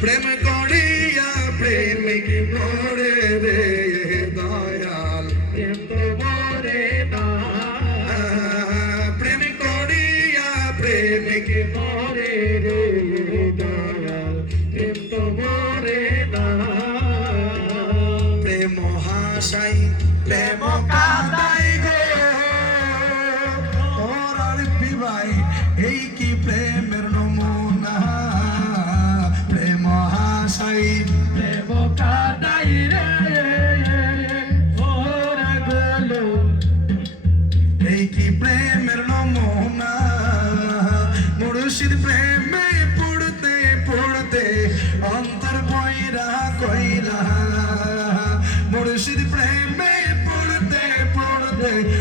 প্রেম করিয়া প্রেমিক মরে রে দয়াল। প্রেম তো মরে না। প্রেম করিয়া প্রেমিক মরে রে দয়াল। প্রেম তো মরে না। প্রেম হাসাই প্রেম কাদাই গো ওর আর বিবাই এই কি প্রেমের day.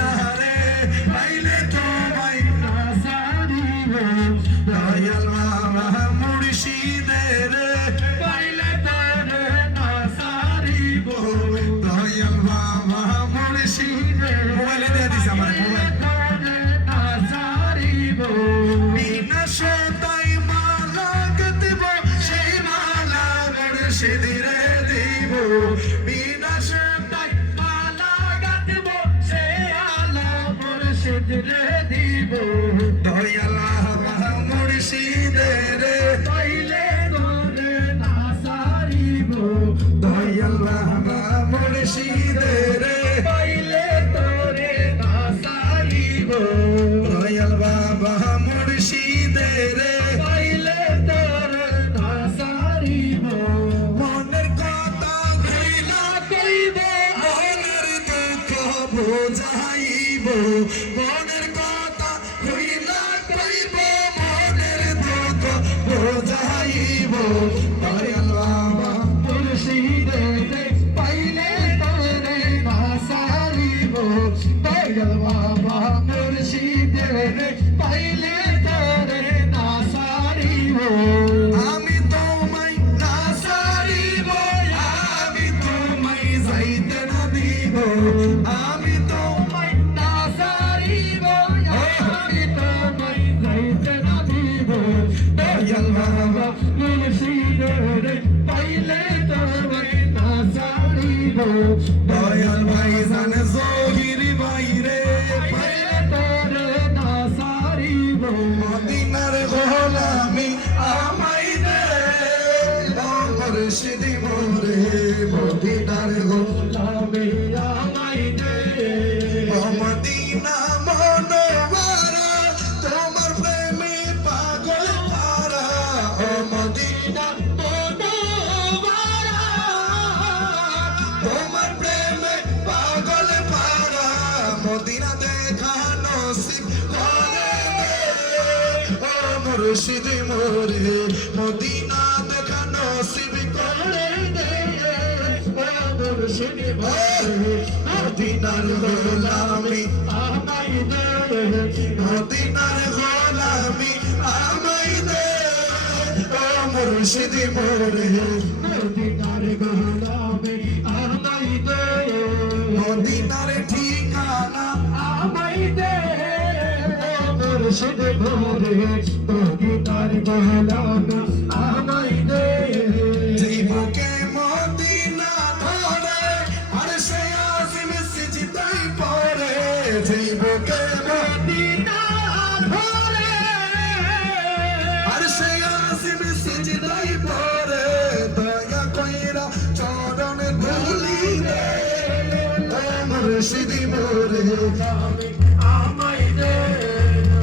সারে পাইলে তোমায় না সারিব দয়াল মামা মুর্শিদের পাইলে তারে না সারিব দয়াল মামা মুর্শিদের মোবাইলে দিয়ে দিস আমার মোবাইল না সারিব বিনা সতাই মালা গতিব সেই মালা মুর্শিদিরে দিব। বিনা সতাই মুর্শিদরে দিব দয়াল মুর্শিদের পাইলে তোরে না সারিব দয়াল মুর্শিদের পাইলে তোরে না সারিব দয়াল বাবা মুর্শিদের পাইলে তোরে না সারিব মনের কথা ভুলা কইব মনের দুঃখ বোঝাইব দয়াল বাবা মুর্শিদরে পাইলে তোরে না সারিব আমি তোমায় না সারিব আমি তোমায় যাইতে না দিব। আমি তোমায় না সারিব আমি তোমায় যাইতে না দিব। দয়াল বাবা, মুর্শিদরে পাইলে তোরে না সারিব দয়াল ভাই জানে মদিনা দেখা নসিব করে ও মুর্শিদ মোরে, মদিনা দেখা নসিব করে দে মুর্শিদ মদিনার গোলামি আমায় দে। মদিনার গোলামি আমাই দে। ও মুর্শিদ মোরে, মদিনার গোলামে আমায় দে। মদিনার আমায় দে। মুর্শিদ ভোরে মদিনার গোলামে আমায় দে। জীবকে মদিনা ধরে আর সে আসিম সিজদাই পড়ে জীবকে মদিনা ভোরে আর সে আসিম সিজদাই মুর্শিদি মোরে আমায় দে।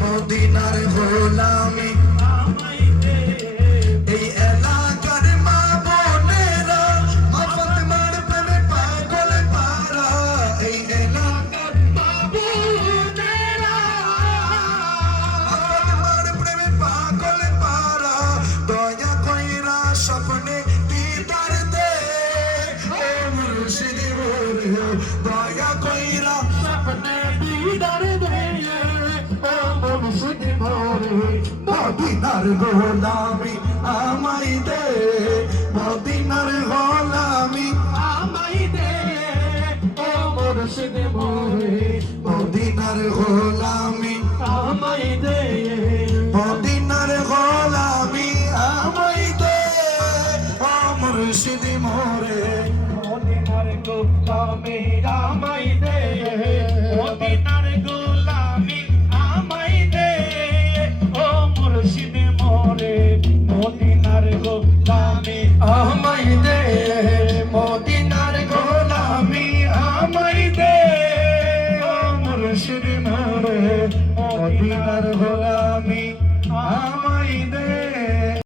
মদিনার গোলামি মদিনার গোলামি আমাই দে, মদিনার গোলামি আমাই দে। ও মুর্শিদ মোরে, মদিনার গোলামি আমায় দে। মদিনার গোলামি আমাই দে, ও মুর্শিদি মোরে। মদিনার গোলামি আমায়